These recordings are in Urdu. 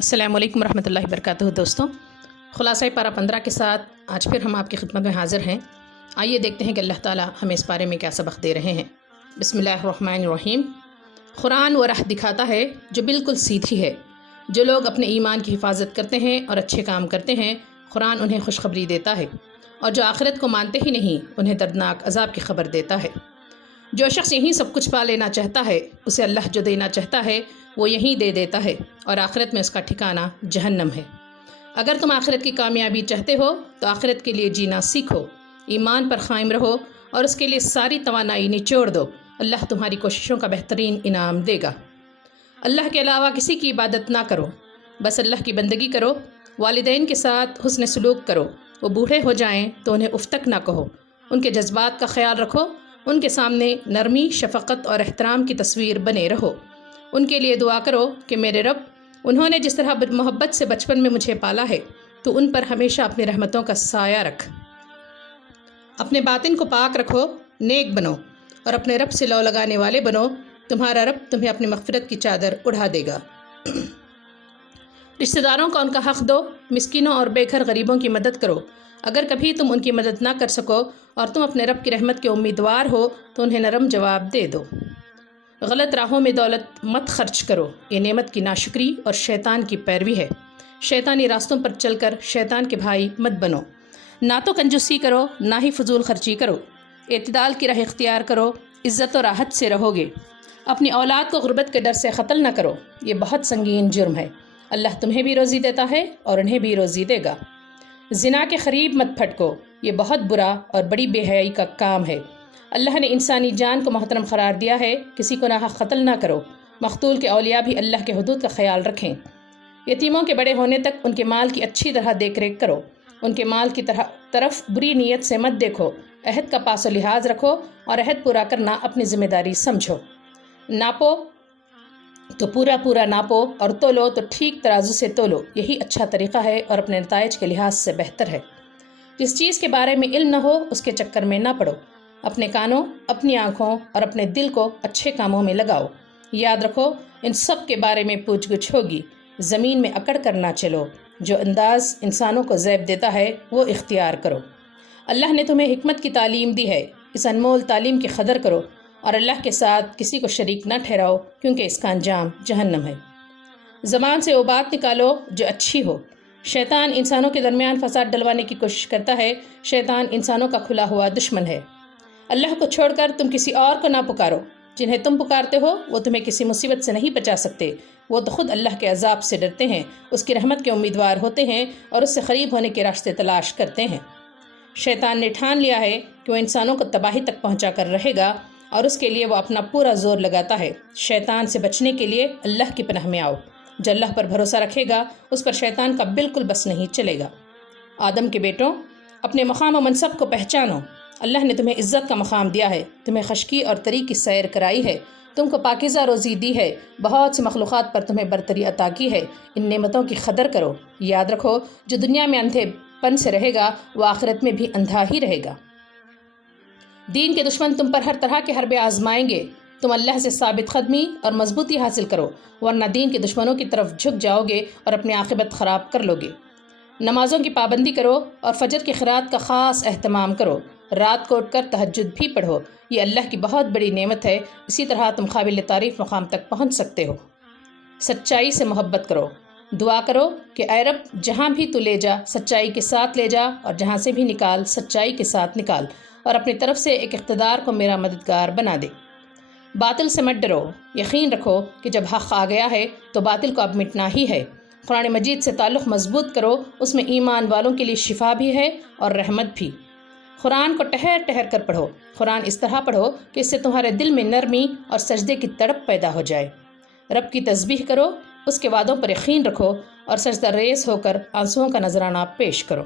السلام علیکم ورحمۃ اللہ وبرکاتہ دوستوں، خلاصہ پارہ 15 کے ساتھ آج پھر ہم آپ کی خدمت میں حاضر ہیں۔ آئیے دیکھتے ہیں کہ اللہ تعالیٰ ہمیں اس بارے میں کیا سبق دے رہے ہیں۔ بسم اللہ الرحمن الرحیم۔ قرآن وہ راہ دکھاتا ہے جو بالکل سیدھی ہے۔ جو لوگ اپنے ایمان کی حفاظت کرتے ہیں اور اچھے کام کرتے ہیں، قرآن انہیں خوشخبری دیتا ہے، اور جو آخرت کو مانتے ہی نہیں انہیں دردناک عذاب کی خبر دیتا ہے۔ جو شخص یہیں سب کچھ پا لینا چاہتا ہے، اسے اللہ جو دینا چاہتا ہے وہ یہیں دے دیتا ہے، اور آخرت میں اس کا ٹھکانہ جہنم ہے۔ اگر تم آخرت کی کامیابی چاہتے ہو تو آخرت کے لیے جینا سیکھو، ایمان پر قائم رہو اور اس کے لیے ساری توانائی نچوڑ دو۔ اللہ تمہاری کوششوں کا بہترین انعام دے گا۔ اللہ کے علاوہ کسی کی عبادت نہ کرو، بس اللہ کی بندگی کرو۔ والدین کے ساتھ حسن سلوک کرو، وہ بوڑھے ہو جائیں تو انہیں اف تک نہ کہو۔ ان کے جذبات کا خیال رکھو، ان کے سامنے نرمی، شفقت اور احترام کی تصویر بنے رہو۔ ان کے لیے دعا کرو کہ میرے رب، انہوں نے جس طرح محبت سے بچپن میں مجھے پالا ہے تو ان پر ہمیشہ اپنی رحمتوں کا سایہ رکھ۔ اپنے باطن کو پاک رکھو، نیک بنو اور اپنے رب سے لو لگانے والے بنو۔ تمہارا رب تمہیں اپنی مغفرت کی چادر اڑا دے گا۔ رشتہ داروں کو ان کا حق دو، مسکینوں اور بے گھر غریبوں کی مدد کرو۔ اگر کبھی تم ان کی مدد نہ کر سکو اور تم اپنے رب کی رحمت کے امیدوار ہو تو انہیں نرم جواب دے دو۔ غلط راہوں میں دولت مت خرچ کرو، یہ نعمت کی ناشکری اور شیطان کی پیروی ہے۔ شیطانی راستوں پر چل کر شیطان کے بھائی مت بنو۔ نہ تو کنجوسی کرو، نہ ہی فضول خرچی کرو۔ اعتدال کی راہ اختیار کرو، عزت و راحت سے رہو گے۔ اپنی اولاد کو غربت کے ڈر سے قتل نہ کرو، یہ بہت سنگین جرم ہے۔ اللہ تمہیں بھی روزی دیتا ہے اور انہیں بھی روزی دے گا۔ زنا کے قریب مت پھٹکو، یہ بہت برا اور بڑی بے حیائی کا کام ہے۔ اللہ نے انسانی جان کو محترم قرار دیا ہے، کسی کو ناحق قتل نہ کرو۔ مقتول کے اولیاء بھی اللہ کے حدود کا خیال رکھیں۔ یتیموں کے بڑے ہونے تک ان کے مال کی اچھی طرح دیکھ ریکھ کرو۔ ان کے مال کی طرف بری نیت سے مت دیکھو۔ عہد کا پاس و لحاظ رکھو اور عہد پورا کرنا اپنی ذمہ داری سمجھو۔ ناپو تو پورا ناپو اور تولو تو ٹھیک ترازو سے تولو، یہی اچھا طریقہ ہے اور اپنے نتائج کے لحاظ سے بہتر ہے۔ جس چیز کے بارے میں علم نہ ہو اس کے چکر میں نہ پڑو۔ اپنے کانوں، اپنی آنکھوں اور اپنے دل کو اچھے کاموں میں لگاؤ۔ یاد رکھو ان سب کے بارے میں پوچھ گچھ ہوگی۔ زمین میں اکڑ کر نہ چلو، جو انداز انسانوں کو زیب دیتا ہے وہ اختیار کرو۔ اللہ نے تمہیں حکمت کی تعلیم دی ہے، اس انمول تعلیم کی قدر کرو اور اللہ کے ساتھ کسی کو شریک نہ ٹھہراؤ، کیونکہ اس کا انجام جہنم ہے۔ زبان سے وہ بات نکالو جو اچھی ہو۔ شیطان انسانوں کے درمیان فساد ڈلوانے کی کوشش کرتا ہے۔ شیطان انسانوں کا کھلا ہوا دشمن ہے۔ اللہ کو چھوڑ کر تم کسی اور کو نہ پکارو۔ جنہیں تم پکارتے ہو وہ تمہیں کسی مصیبت سے نہیں بچا سکتے، وہ تو خود اللہ کے عذاب سے ڈرتے ہیں، اس کی رحمت کے امیدوار ہوتے ہیں اور اس سے قریب ہونے کے راستے تلاش کرتے ہیں۔ شیطان نے ٹھان لیا ہے کہ وہ انسانوں کو تباہی تک پہنچا کر رہے گا اور اس کے لیے وہ اپنا پورا زور لگاتا ہے۔ شیطان سے بچنے کے لیے اللہ کی پناہ میں آؤ۔ جو اللہ پر بھروسہ رکھے گا اس پر شیطان کا بالکل بس نہیں چلے گا۔ آدم کے بیٹوں، اپنے مقام و منصب کو پہچانو۔ اللہ نے تمہیں عزت کا مقام دیا ہے، تمہیں خشکی اور تری کی سیر کرائی ہے، تم کو پاکیزہ روزی دی ہے، بہت سی مخلوقات پر تمہیں برتری عطا کی ہے۔ ان نعمتوں کی قدر کرو۔ یاد رکھو جو دنیا میں اندھے پن سے رہے گا وہ آخرت میں بھی اندھا ہی رہے گا۔ دین کے دشمن تم پر ہر طرح کے حربے آزمائیں گے۔ تم اللہ سے ثابت قدمی اور مضبوطی حاصل کرو، ورنہ دین کے دشمنوں کی طرف جھک جاؤ گے اور اپنی عاقبت خراب کر لو گے۔ نمازوں کی پابندی کرو اور فجر کی قرات کا خاص اہتمام کرو۔ رات کو اٹھ کر تہجد بھی پڑھو، یہ اللہ کی بہت بڑی نعمت ہے۔ اسی طرح تم قابل تعریف مقام تک پہنچ سکتے ہو۔ سچائی سے محبت کرو۔ دعا کرو کہ اے رب، جہاں بھی تو لے جا سچائی کے ساتھ لے جا، اور جہاں سے بھی نکال سچائی کے ساتھ نکال، اور اپنی طرف سے ایک اقتدار کو میرا مددگار بنا دے۔ باطل سے مت ڈرو، یقین رکھو کہ جب حق آ گیا ہے تو باطل کو اب مٹنا ہی ہے۔ قرآن مجید سے تعلق مضبوط کرو، اس میں ایمان والوں کے لیے شفا بھی ہے اور رحمت بھی۔ قرآن کو ٹہر ٹہر کر پڑھو۔ قرآن اس طرح پڑھو کہ اس سے تمہارے دل میں نرمی اور سجدے کی تڑپ پیدا ہو جائے۔ رب کی تسبیح کرو، اس کے وعدوں پر یقین رکھو اور سجدہ ریز ہو کر آنسوؤں کا نذرانہ پیش کرو۔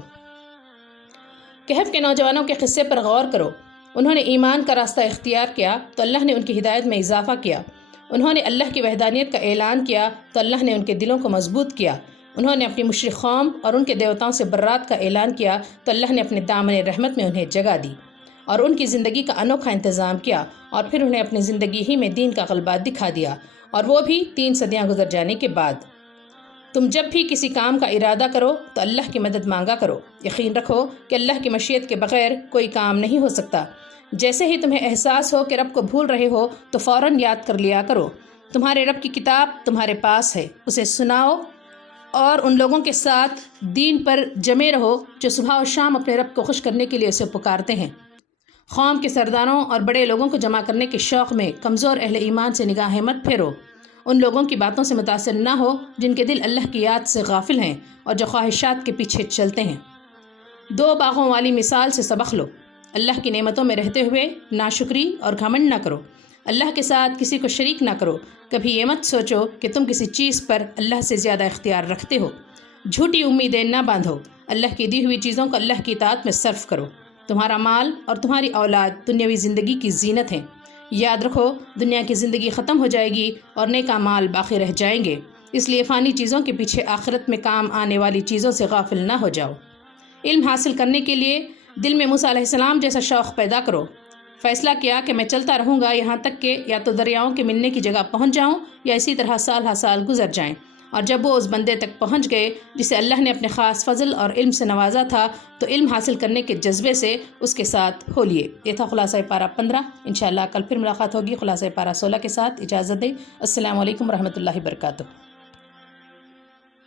کہف کے نوجوانوں کے قصے پر غور کرو۔ انہوں نے ایمان کا راستہ اختیار کیا تو اللہ نے ان کی ہدایت میں اضافہ کیا۔ انہوں نے اللہ کی وحدانیت کا اعلان کیا تو اللہ نے ان کے دلوں کو مضبوط کیا۔ انہوں نے اپنی مشرک قوم اور ان کے دیوتاؤں سے برات کا اعلان کیا تو اللہ نے اپنے دامن رحمت میں انہیں جگہ دی اور ان کی زندگی کا انوکھا انتظام کیا، اور پھر انہیں اپنی زندگی ہی میں دین کا غلبہ دکھا دیا، اور وہ بھی 3 صدیاں گزر جانے کے بعد۔ تم جب بھی کسی کام کا ارادہ کرو تو اللہ کی مدد مانگا کرو۔ یقین رکھو کہ اللہ کی مشیت کے بغیر کوئی کام نہیں ہو سکتا۔ جیسے ہی تمہیں احساس ہو کہ رب کو بھول رہے ہو تو فوراً یاد کر لیا کرو، تمہارے رب کی کتاب تمہارے پاس ہے، اسے سناؤ اور ان لوگوں کے ساتھ دین پر جمے رہو جو صبح و شام اپنے رب کو خوش کرنے کے لیے اسے پکارتے ہیں۔ قوم کے سرداروں اور بڑے لوگوں کو جمع کرنے کے شوق میں کمزور اہل ایمان سے نگاہیں مت پھیرو۔ ان لوگوں کی باتوں سے متاثر نہ ہو جن کے دل اللہ کی یاد سے غافل ہیں اور جو خواہشات کے پیچھے چلتے ہیں۔ دو باغوں والی مثال سے سبق لو۔ اللہ کی نعمتوں میں رہتے ہوئے ناشکری اور گھمنڈ نہ کرو۔ اللہ کے ساتھ کسی کو شریک نہ کرو۔ کبھی یہ مت سوچو کہ تم کسی چیز پر اللہ سے زیادہ اختیار رکھتے ہو۔ جھوٹی امیدیں نہ باندھو۔ اللہ کی دی ہوئی چیزوں کو اللہ کی اطاعت میں صرف کرو۔ تمہارا مال اور تمہاری اولاد دنیاوی زندگی کی زینت ہیں۔ یاد رکھو دنیا کی زندگی ختم ہو جائے گی اور نیک اعمال باقی رہ جائیں گے، اس لیے فانی چیزوں کے پیچھے آخرت میں کام آنے والی چیزوں سے غافل نہ ہو جاؤ۔ علم حاصل کرنے کے لیے دل میں موسیٰ علیہ السلام جیسا شوق پیدا کرو۔ فیصلہ کیا کہ میں چلتا رہوں گا یہاں تک کہ یا تو دریاؤں کے ملنے کی جگہ پہنچ جاؤں یا اسی طرح سال ہا سال گزر جائیں۔ اور جب وہ اس بندے تک پہنچ گئے جسے اللہ نے اپنے خاص فضل اور علم سے نوازا تھا تو علم حاصل کرنے کے جذبے سے اس کے ساتھ ہو لیے۔ یہ تھا خلاصہ پارہ 15۔ انشاءاللہ کل پھر ملاقات ہوگی خلاصہ پارہ 16 کے ساتھ۔ اجازت دیں۔ السلام علیکم ورحمۃ اللہ وبرکاتہ۔